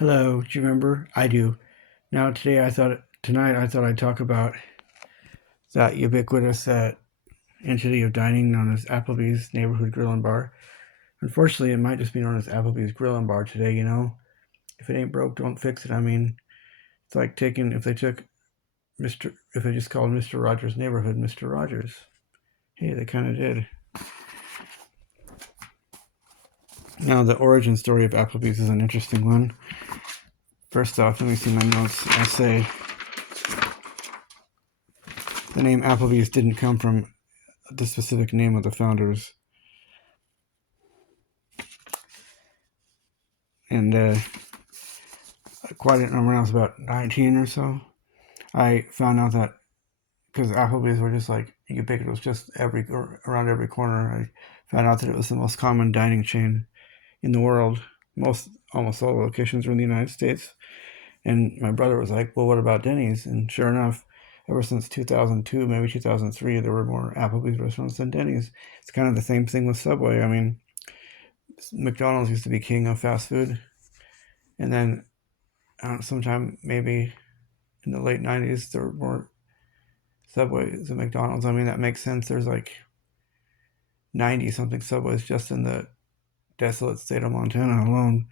Hello, do you remember? I do. Now tonight I thought I'd talk about that ubiquitous entity of dining known as Applebee's Neighborhood Grill and Bar. Unfortunately, it might just be known as Applebee's Grill and Bar today. If it ain't broke, don't fix it. I mean, it's like taking if they took if they just called Mr. Rogers' neighborhood Mr. Rogers. Hey, they kind of did. Now, the origin story of Applebee's is an interesting one. First off, let me see my notes. I say the name Applebee's didn't come from the specific name of the founders. And when I was about 19 or so, I found out that because Applebee's were just like ubiquitous, just around every corner. I found out that it was the most common dining chain in the world. Almost all locations were in the United States. And my brother was like, "Well, what about Denny's?" And sure enough, ever since 2002, maybe 2003, there were more Applebee's restaurants than Denny's. It's kind of the same thing with Subway. I mean, McDonald's used to be king of fast food, and then sometime maybe in the late 90s, there were more Subways than McDonald's. I mean, that makes sense. There's like 90 something Subways just in the desolate state of Montana alone.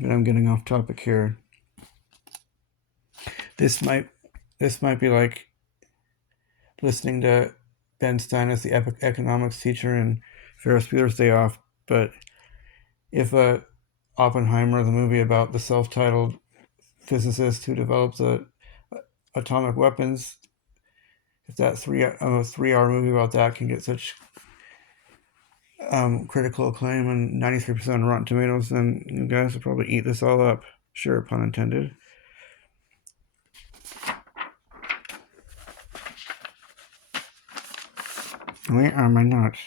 But I'm getting off topic here. This might be like listening to Ben Stein as the economics teacher in Ferris Bueller's Day Off. But if Oppenheimer, the movie about the self-titled physicist who develops atomic weapons, if that 3 hour movie about that can get such critical acclaim and 93% on Rotten Tomatoes, then you guys will probably eat this all up. Sure, pun intended. Where are my notes?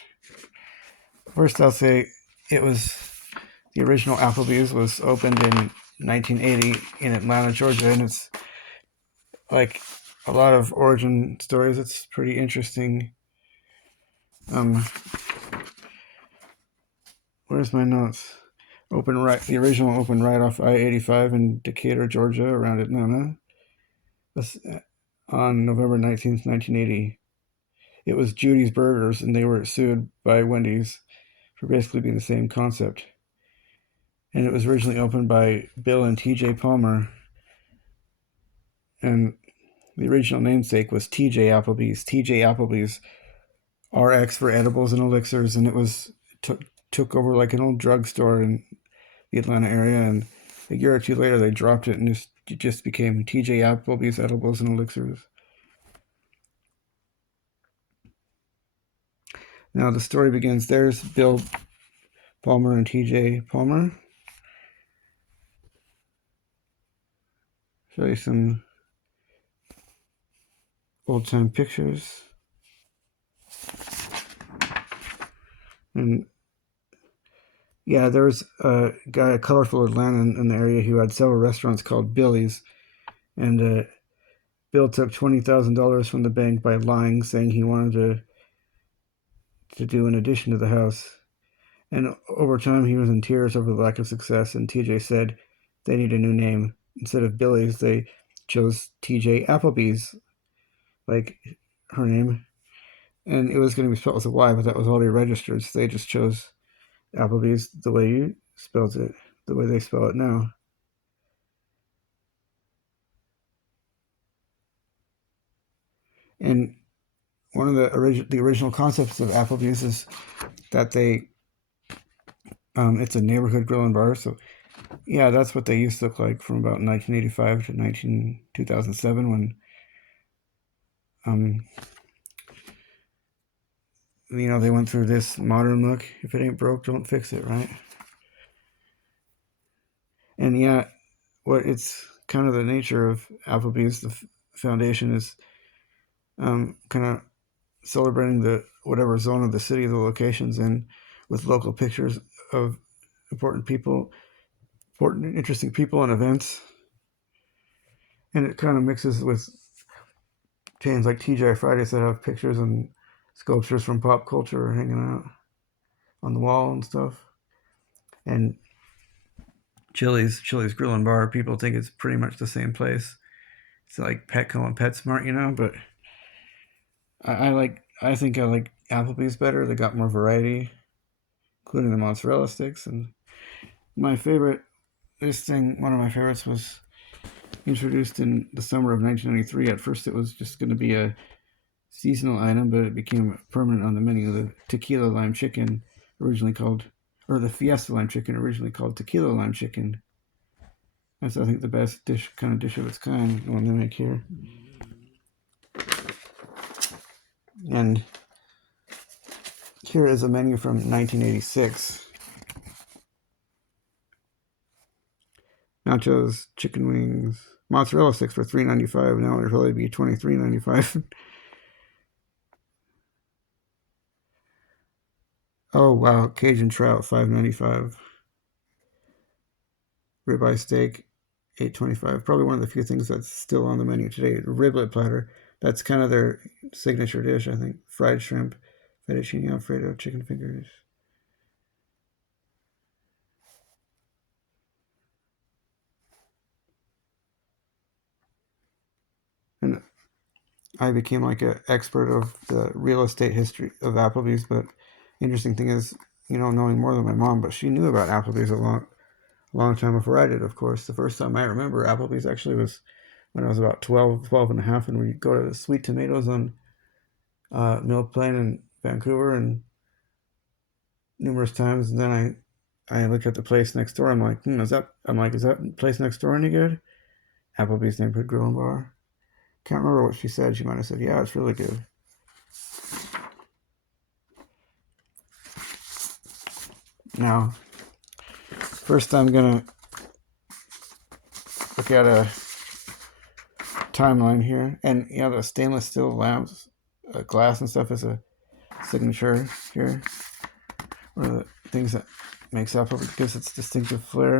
First, I'll say the original Applebee's was opened in 1980 in Atlanta, Georgia, and it's like a lot of origin stories. It's pretty interesting. Where's my notes? The original opened right off I-85 in Decatur, Georgia, around Atlanta, on November 19th, 1980. It was Judy's Burgers, and they were sued by Wendy's for basically being the same concept. And it was originally opened by Bill and T.J. Palmer, and the original namesake was T.J. Applebee's. T.J. Applebee's, RX for edibles and elixirs, and it took over like an old drugstore in the Atlanta area, and a year or two later they dropped it and it just became T.J. Applebee's edibles and elixirs. Now the story begins. There's Bill Palmer and T.J. Palmer. Show you some old-time pictures. And yeah, there was a guy, a colorful Atlanta in the area, who had several restaurants called Billy's, and Bill took $20,000 from the bank by lying, saying he wanted to do an addition to the house. And over time, he was in tears over the lack of success, and TJ said they need a new name. Instead of Billy's, they chose TJ Applebee's, like her name. And it was going to be spelled with a Y, but that was already registered, so they just chose Applebee's the way you spelled it, the way they spell it now. And one of the original concepts of Applebee's is that it's a neighborhood grill and bar. So yeah, that's what they used to look like from about 1985 to 2007 when they went through this modern look. If it ain't broke, don't fix it, right? And yeah, it's kind of the nature of Applebee's. The foundation is kind of celebrating whatever zone of the city the location's in, with local pictures of important, interesting people and events. And it kind of mixes with chains like TGI Fridays that have pictures and sculptures from pop culture hanging out on the wall and stuff. And Chili's Grill and Bar. People think it's pretty much the same place. It's like Petco and PetSmart, you know. But I think I like Applebee's better. They got more variety, including the mozzarella sticks. And my favorite, one of my favorites was introduced in the summer of 1993. At first, it was just going to be a seasonal item, but it became permanent on the menu. The tequila lime chicken, originally called, or the Fiesta lime chicken, originally called tequila lime chicken. That's, I think, the best kind of dish of its kind, the one they make here. And here is a menu from 1986. Nachos, chicken wings, mozzarella sticks for $3.95. Now it'll probably be $23.95. Oh wow, Cajun trout, $5.95. Ribeye steak, $8.25. Probably one of the few things that's still on the menu today. Riblet platter. That's kind of their signature dish, I think. Fried shrimp, fettuccine alfredo, chicken fingers. And I became like an expert of the real estate history of Applebee's. But interesting thing is, knowing more than my mom, but she knew about Applebee's a long time before I did, of course. The first time I remember Applebee's actually was when I was about 12 and a half, and we'd go to Sweet Tomatoes on Mill Plain in Vancouver, and numerous times. And then I looked at the place next door. I'm like, is that place next door any good? Applebee's Neighborhood Grill and Bar. Can't remember what she said. She might have said, yeah, it's really good. Now, first I'm gonna look at a timeline here, and the stainless steel lamps, glass and stuff is a signature here. One of the things that makes Applebee's, gives its distinctive flair.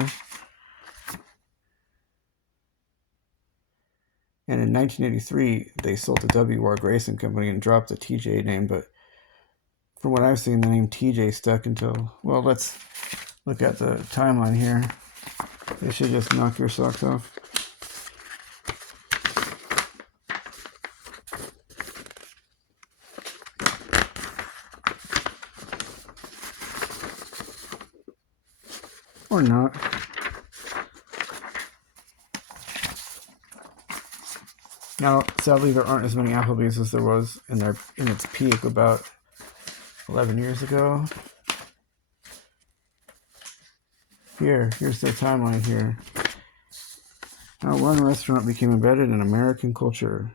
And in 1983, they sold to W.R. Grayson Company and dropped the TJ name. But from what I've seen, the name TJ stuck until, well, let's look at the timeline here. It should just knock your socks off. Or not. Now, sadly, there aren't as many Applebee's as there was in its peak about 11 years ago. Here's their timeline here. Now, one restaurant became embedded in American culture.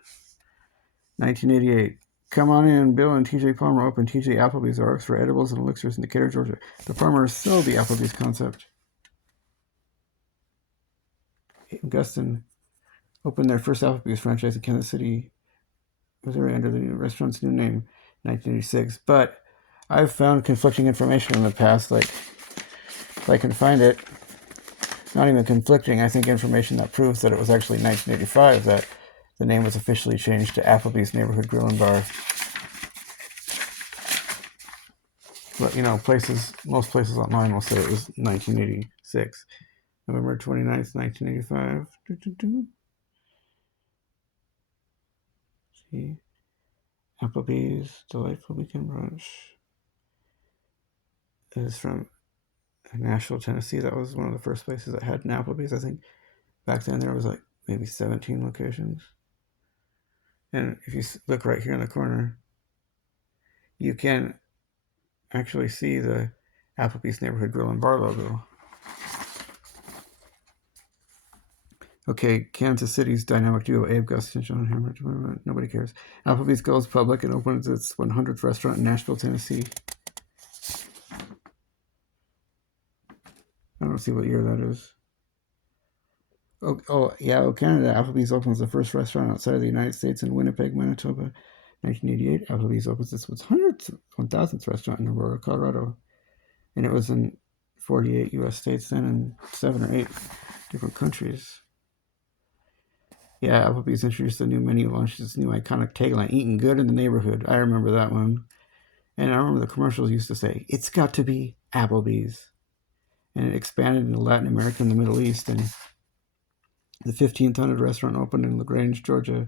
1988. Come on in. Bill and T.J. Palmer opened T.J. Applebee's Arcs for edibles and elixirs in Decatur, Georgia. The Palmers sold the Applebee's concept. Guston opened their first Applebee's franchise in Kansas City, Missouri under the restaurant's new name, 1986. But I've found conflicting information in the past. Like, if I can find it, not even conflicting, I think information that proves that it was actually 1985 that the name was officially changed to Applebee's Neighborhood Grill and Bar. But, most places online will say it was 1986. November 29th, 1985. See. Applebee's Delightful Weekend Brunch. It is from Nashville, Tennessee. That was one of the first places that had an Applebee's. I think back then there was like maybe 17 locations. And if you look right here in the corner, you can actually see the Applebee's Neighborhood Grill and Bar logo. Okay, Kansas City's dynamic duo Abe Gus and John Hammer. Nobody cares. Applebee's goes public and opens its 100th restaurant in Nashville, Tennessee. I don't see what year that is. Canada. Applebee's opens the first restaurant outside of the United States in Winnipeg, Manitoba. 1988, Applebee's opens its 1,000th restaurant in Aurora, Colorado. And it was in 48 U.S. states then and 7 or 8 different countries. Yeah, Applebee's introduced a new menu, launched its new iconic tagline, "Eating good in the neighborhood." I remember that one. And I remember the commercials used to say, "It's got to be Applebee's." and it expanded into Latin America and the Middle East. And the 1,500 restaurant opened in LaGrange, Georgia.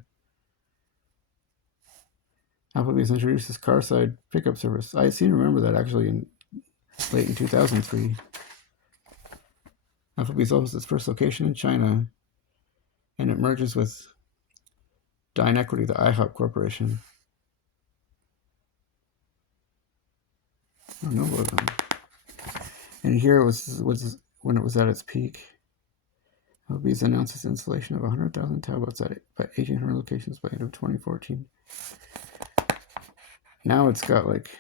Applebee's introduced this car-side pickup service. I seem to remember that actually late in 2003. Applebee's opens its first location in China, and it merges with Dine Equity, the IHOP Corporation. Oh, no logo. And here was when it was at its peak. Applebee's announced its installation of 100,000 tablets at 1,800 locations by the end of 2014. Now it's got like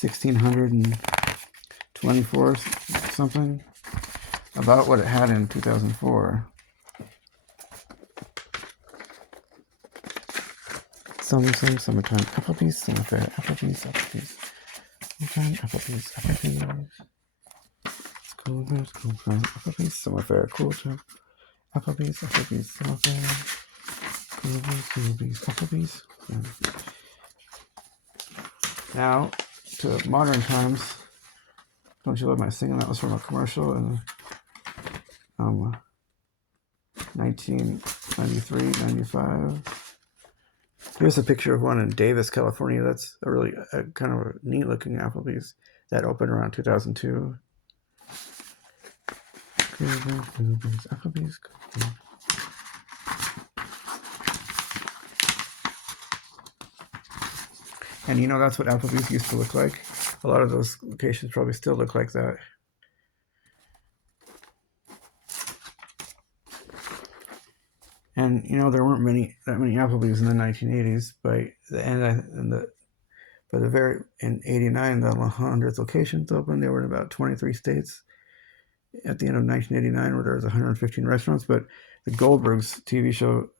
1,624 something, about what it had in 2004. Summertime. Applebee's, Summer Fair. Applebee's. Applebee's. Cool Fair. Applebee's, Summer Fair. Cool Trip. Applebee's, Summer Fair. Applebee's. Yeah. Now, to modern times. Don't You Love My Singing? That was from a commercial in 1993, 95. Here's a picture of one in Davis, California. That's a really kind of a neat looking Applebee's that opened around 2002. Applebee's. And you know, that's what Applebee's used to look like. A lot of those locations probably still look like that. And you know, there weren't that many Applebee's in the 1980s. By the end, in '89, the 100th locations opened. They were in about 23 states. At the end of 1989, where there was 115 restaurants. But the Goldbergs TV show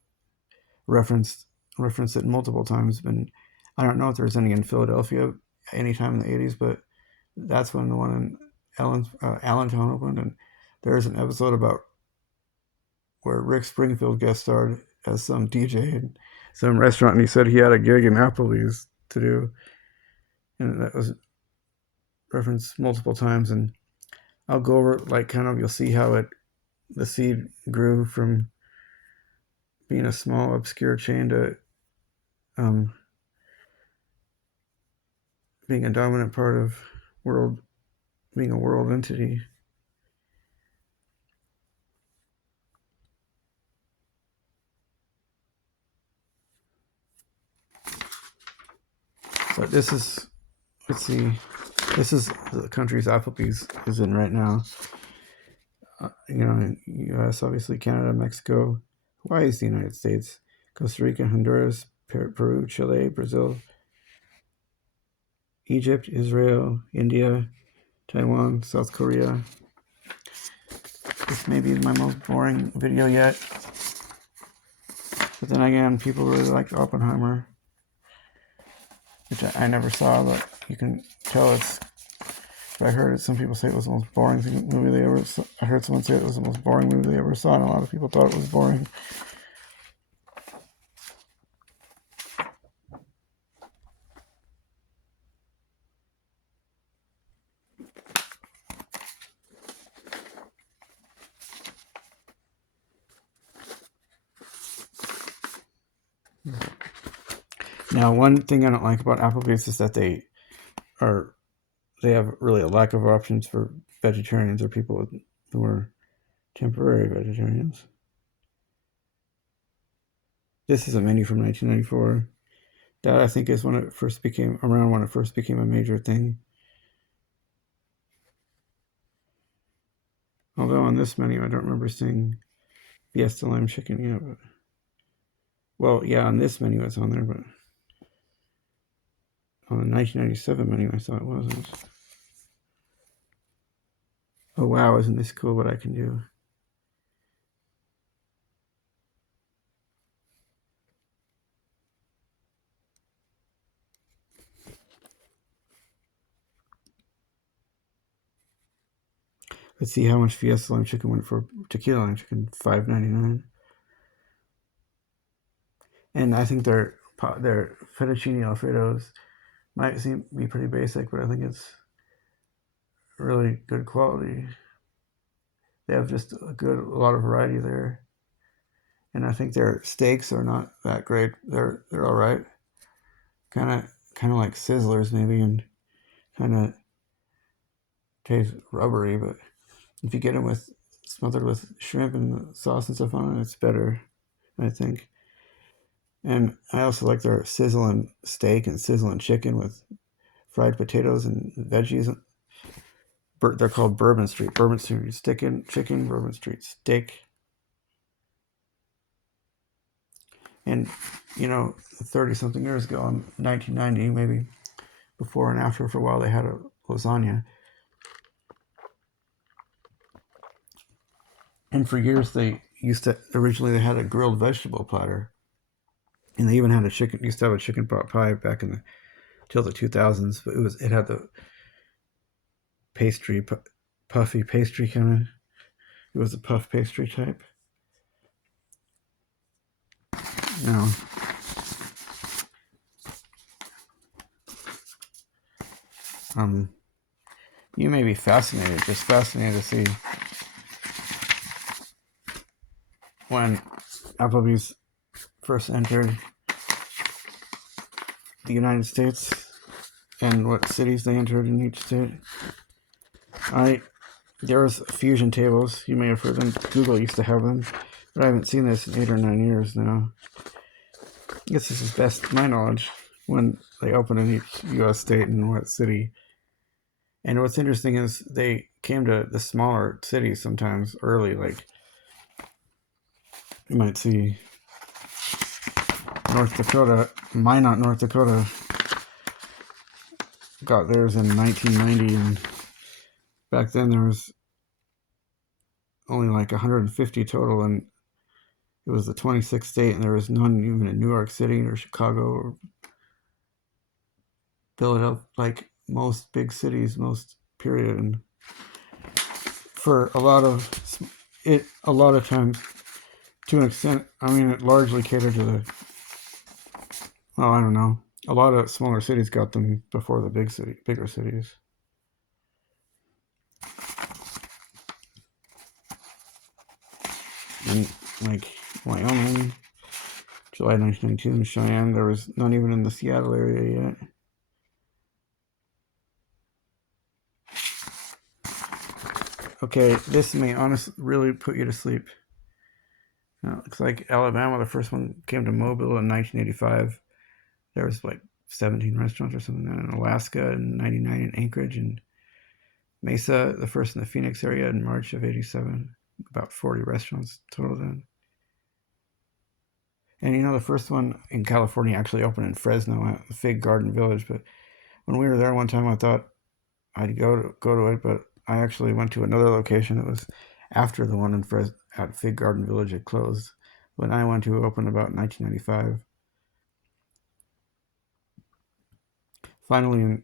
referenced it multiple times. And I don't know if there was any in Philadelphia anytime in the 80s, but that's when the one in Allentown opened. And there's an episode about where Rick Springfield guest starred as some DJ in some restaurant, and he said he had a gig in Applebee's to do, and that was referenced multiple times. And I'll go over you'll see how the seed grew from being a small obscure chain to being a dominant part of being a world entity. But this is the countries Applebee's is in right now. U.S., obviously, Canada, Mexico, Hawaii is the United States, Costa Rica, Honduras, Peru, Chile, Brazil, Egypt, Israel, India, Taiwan, South Korea. This may be my most boring video yet. But then again, people really liked Oppenheimer, which I never saw, but you can tell I heard some people say it was the most boring movie they ever saw. I heard someone say it was the most boring movie they ever saw, and a lot of people thought it was boring. Now, one thing I don't like about Applebee's is that they have really a lack of options for vegetarians or people who are temporary vegetarians. This is a menu from 1994. That, I think, is when it first became a major thing. Although on this menu, I don't remember seeing Fiesta Lime Chicken yet. On this menu it's on there, but on the 1997 menu, I thought it wasn't. Oh wow, isn't this cool what I can do? Let's see how much Fiesta Lime Chicken went for Tequila Lime Chicken, $5.99. And I think their fettuccine alfredos might be pretty basic, but I think it's really good quality. They have just a lot of variety there, and I think their steaks are not that great. They're all right, kind of like Sizzlers maybe, and kind of taste rubbery. But if you get them with smothered with shrimp and sauce and stuff on it, it's better, I think. And I also like their sizzling steak and sizzling chicken with fried potatoes and veggies. They're called Bourbon Street chicken, Bourbon Street steak. And, 30 something years ago in 1990, maybe before and after for a while, they had a lasagna. And for years, originally they had a grilled vegetable platter. And they even had used to have a chicken pot pie back till the 2000s, but it had the pastry, puffy pastry kind of. It was a puff pastry type. You know, um, you may be just fascinated to see when Applebee's first entered the United States and what cities they entered in each state. There was fusion tables. You may have heard them. Google used to have them, but I haven't seen this in 8 or 9 years now. I guess this is best to my knowledge when they open in each U.S. state and what city. And what's interesting is they came to the smaller cities sometimes early. Like you might see North Dakota, Minot, North Dakota, got theirs in 1990, and back then there was only like 150 total, and it was the 26th state, and there was none even in New York City or Chicago or Philadelphia, like most big cities, most period. And for a lot of times, to an extent, I mean, it largely catered to I don't know. A lot of smaller cities got them before the bigger cities. And like Wyoming, July 1992 in Cheyenne, there was not even in the Seattle area yet. Okay, this may honestly really put you to sleep. Looks like Alabama, the first one came to Mobile in 1985. There was like 17 restaurants or something. In Alaska in 99, in Anchorage, and Mesa, the first in the Phoenix area in March of 87. About 40 restaurants total then. And the first one in California actually opened in Fresno at the Fig Garden Village. But when we were there one time, I thought I'd go to it, but I actually went to another location. It was after the one at Fig Garden Village had closed. When I went to, it opened about 1995. Finally, in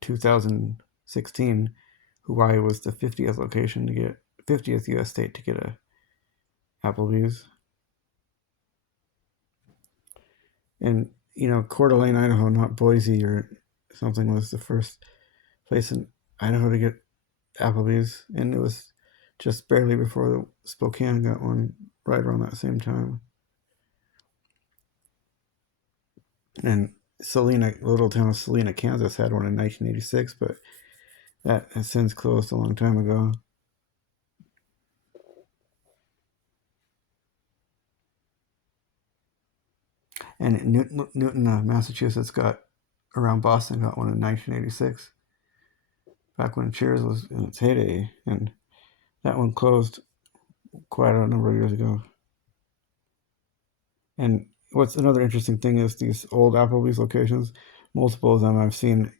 2016, Hawaii was the 50th U.S. state to get a Applebee's. And Coeur d'Alene, Idaho, not Boise or something, was the first place in Idaho to get Applebee's, and it was just barely before Spokane got one, right around that same time. And the little town of Salina, Kansas, had one in 1986, but that has since closed a long time ago. And Newton, Massachusetts, around Boston, got one in 1986, back when Cheers was in its heyday, and that one closed quite a number of years ago. And what's another interesting thing is these old Applebee's locations, multiple of them I've seen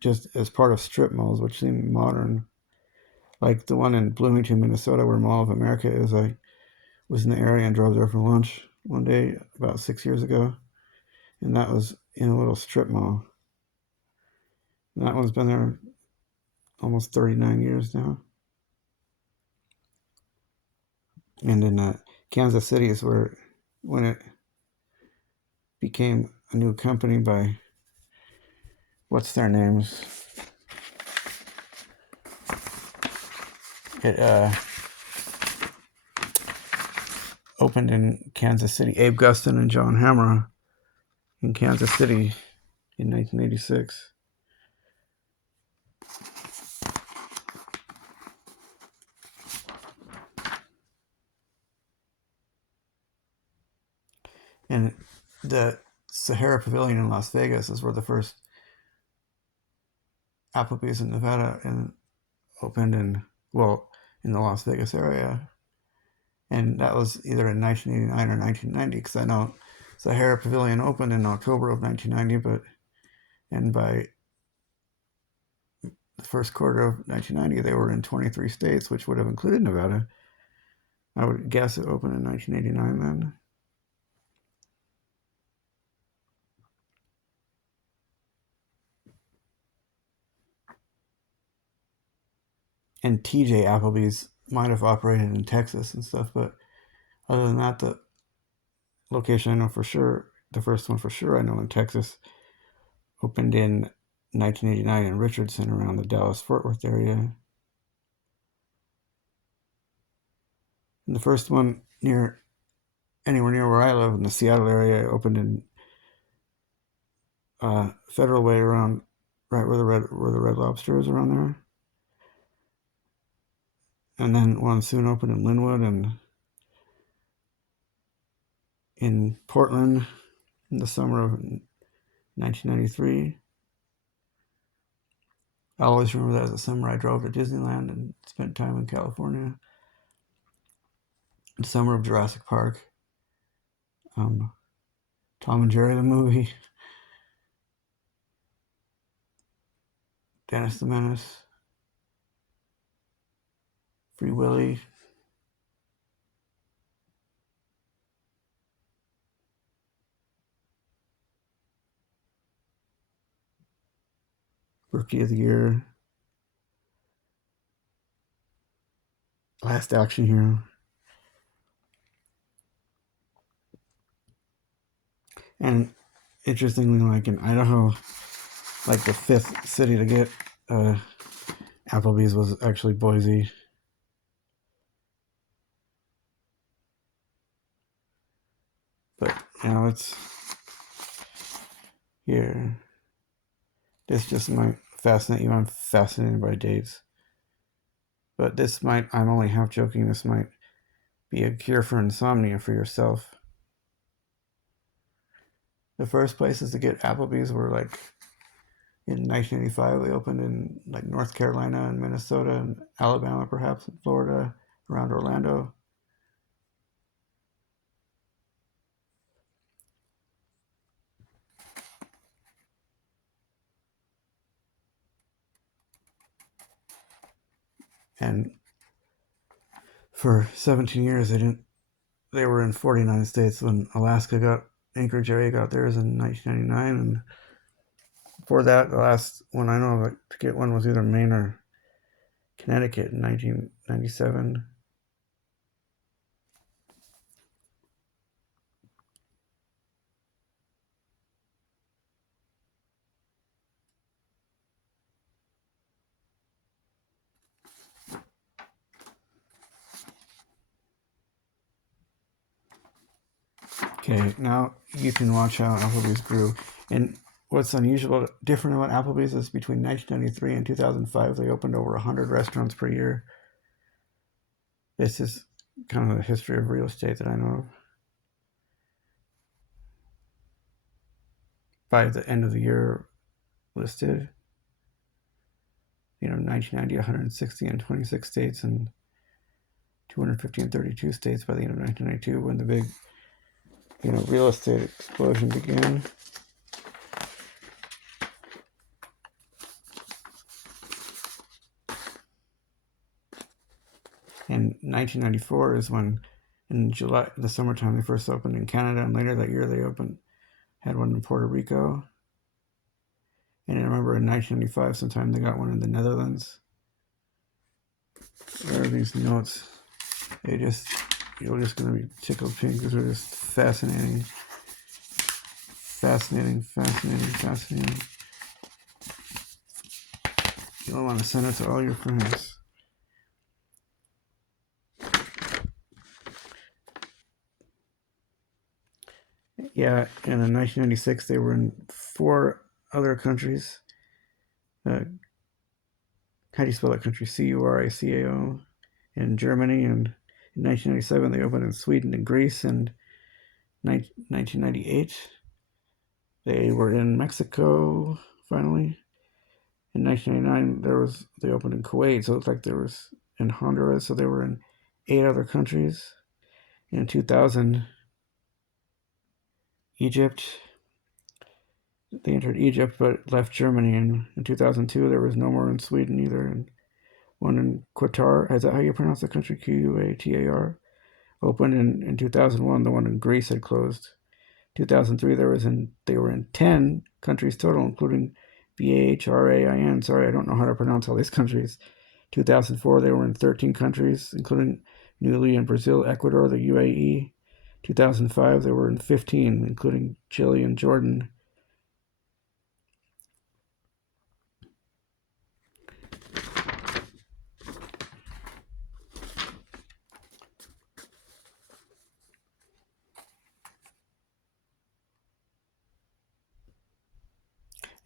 just as part of strip malls, which seem modern. Like the one in Bloomington, Minnesota, where Mall of America is. I was in the area and drove there for lunch one day about 6 years ago, and that was in a little strip mall. And that one's been there almost 39 years now. And in Kansas City is when it became a new company by, what's their names? It opened in Kansas City. Abe Gustin and John Hammer in Kansas City in 1986. And the Sahara Pavilion in Las Vegas is where the first Applebee's in Nevada and opened in the Las Vegas area. And that was either in 1989 or 1990, because I know Sahara Pavilion opened in October of 1990, and by the first quarter of 1990, they were in 23 states, which would have included Nevada. I would guess it opened in 1989 then. And TJ Applebee's might have operated in Texas and stuff, but other than that, the location I know for sure, the first one for sure I know in Texas, opened in 1989 in Richardson around the Dallas-Fort Worth area. And the first one anywhere near where I live in the Seattle area opened in Federal Way around right where the Red Lobster is around there. And then one soon opened in Linwood and in Portland in the summer of 1993. I always remember that as a summer I drove to Disneyland and spent time in California. The summer of Jurassic Park. Tom and Jerry the movie. Dennis the Menace. Free Willy. Rookie of the Year. Last Action Hero. And interestingly, like in Idaho, like the fifth city to get Applebee's was actually Boise. But it's here. This just might fascinate you. I'm fascinated by dates. But I'm only half joking, this might be a cure for insomnia for yourself. The first places to get Applebee's were like in 1985. They opened in like North Carolina and Minnesota and Alabama, perhaps, and Florida, around Orlando. And for 17 years, they were in 49 states when Anchorage area got theirs in 1999. And before that, the last one I know of to get one was either Maine or Connecticut in 1997. Okay, now you can watch how Applebee's grew. And what's different about Applebee's is between 1993 and 2005, they opened over 100 restaurants per year. This is kind of the history of real estate that I know of. By the end of the year listed, 1990, 160 in 26 states and 250 in 32 states by the end of 1992 when the big, real estate explosion began. And 1994 is when, in July, the summertime, they first opened in Canada, and later that year they had one in Puerto Rico. And I remember in 1995, sometime they got one in the Netherlands. Where are these notes? You're just going to be tickled pink because they're just fascinating. Fascinating. You'll want to send it to all your friends. Yeah, and in 1996 they were in four other countries. Uh, how do you spell that country? Curicao in Germany, and in 1997 they opened in Sweden and Greece, and 1998 they were in Mexico finally. In 1999 they opened in Kuwait, so it looked like there was in Honduras, so they were in eight other countries. In 2000, Egypt, they entered Egypt but left Germany. And in 2002 there was no more in Sweden either, and one in Qatar. Is that how you pronounce the country? Qatar. Opened in 2001. The one in Greece had closed. 2003 they were in 10 countries total, including Bahrain. Sorry, I don't know how to pronounce all these countries. 2004 they were in 13 countries, including newly in Brazil, Ecuador, the UAE. 2005 they were in 15, including Chile and Jordan.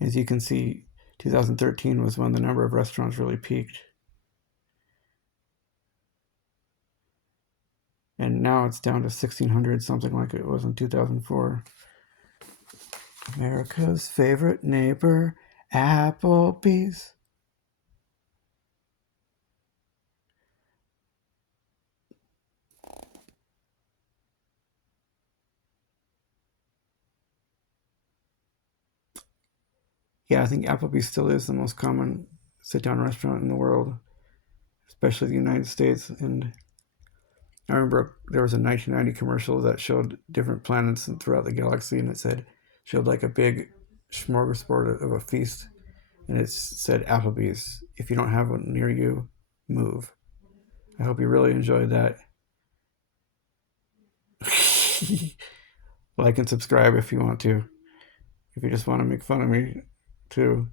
As you can see, 2013 was when the number of restaurants really peaked. And now it's down to 1,600, something like it was in 2004. America's favorite neighbor, Applebee's. Yeah, I think Applebee's still is the most common sit-down restaurant in the world, especially the United States. And I remember there was a 1990 commercial that showed different planets throughout the galaxy, and showed like a big smorgasbord of a feast, and it said Applebee's. If you don't have one near you, move. I hope you really enjoyed that. Like and subscribe if you want to. If you just want to make fun of me, too.